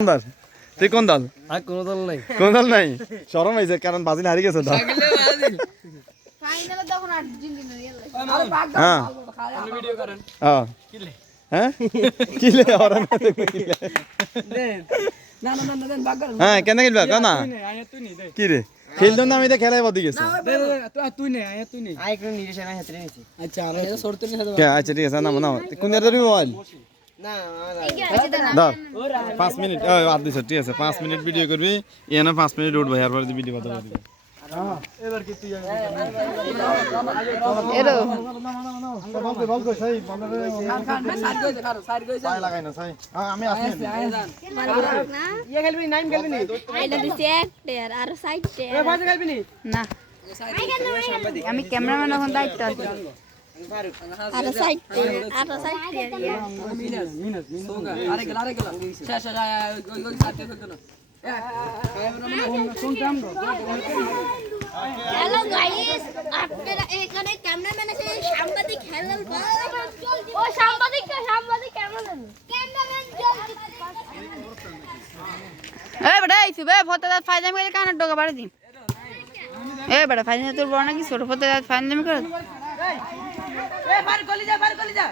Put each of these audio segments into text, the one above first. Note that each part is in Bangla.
কোন দল তুই কোন দল আর কোনো দল নাই। কোন দল নাই? সরম হয়েছে কারণ বাজিল হারিয়ে গেছে দল হ্যাঁ। ভিডিও করেন। হ্যাঁ? হ্যাঁ না হ্যাঁ কেন খেলবা কেন না। আয়া তুই নি দে। কি রে? খেলতো না আমি তো খেলাই বদি গেছে তুই নে আয়া তুই নে। আচ্ছা আচ্ছা ঠিক আছে নাম নাম। কোন মোবাইল? পাঁচ মিনিট আর দিছ ঠিক আছে পাঁচ মিনিট ভিডিও করবি এনে পাঁচ মিনিট উঠবো এরপর ভিডিও কথা বলবি এরো সাইড গইছে কারও সাইড গইছে লাগাই না সাই আমি আসি আয়া যান খেলবি নাইম খেলবি নি আইটা দিছি একটা আর সাইডে এ বাজে খেলবি নি না আমি ক্যামেরাম্যান এখন দায়িত্ব আছে। হ্যালো গাইস আপনারা এখানে আছে সাংবাদিক হেলাল ও সাংবাদিক সাংবাদিক এই সুবে ফটো দাঁত করে কানে ডোকা বাড়ি দি এই বেটা ফাইদামি তোর বড় নাকি? ছোট ফটো দাঁত ফাইদামি করে? এ বার গলি যা বার গলি যা।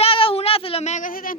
টাকা হুনা ছিল মেয়ে কাছে দেন।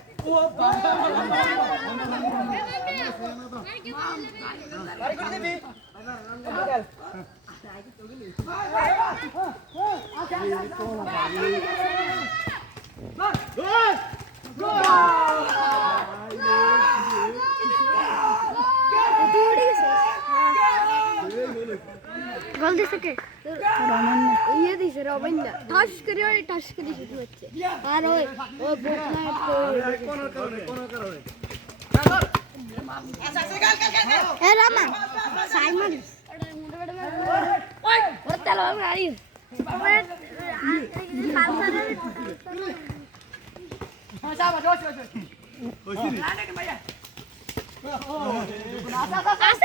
Opa! Thank you. গোল দিছে কে রমন না ইয়ে দিছে রমন না ঠাস করে ওই ঠাস করে শুরু হচ্ছে আর ওই ওই বোকনা এ রামা সাইমন ওই ওর তেল মারি আস্তে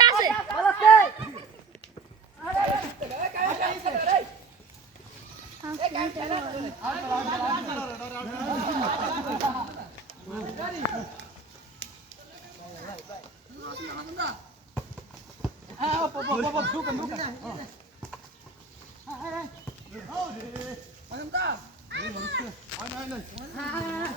아,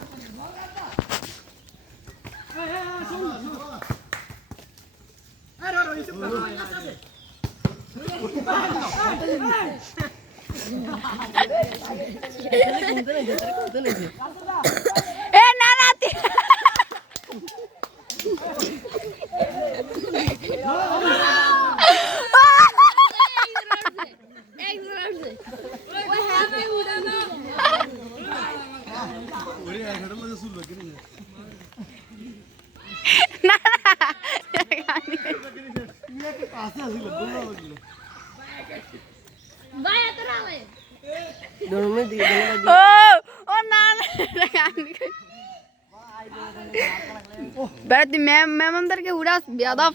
এ না না না, দরমে দিকে ও ও না না বেড়াতে ম্যাম ম্যাম আমাদেরকে উড়াস বেয়াদব।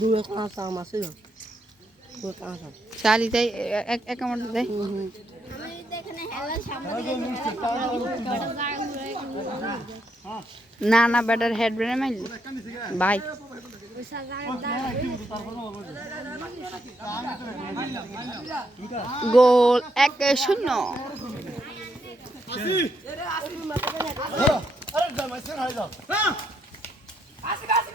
গুঁড়ো কাঁচা আম আছে চালি দেয় এক এক আমার দেয় না না বেটার হেড ব্রেনে মাইল ভাই গোল এক শূন্য আসি আসি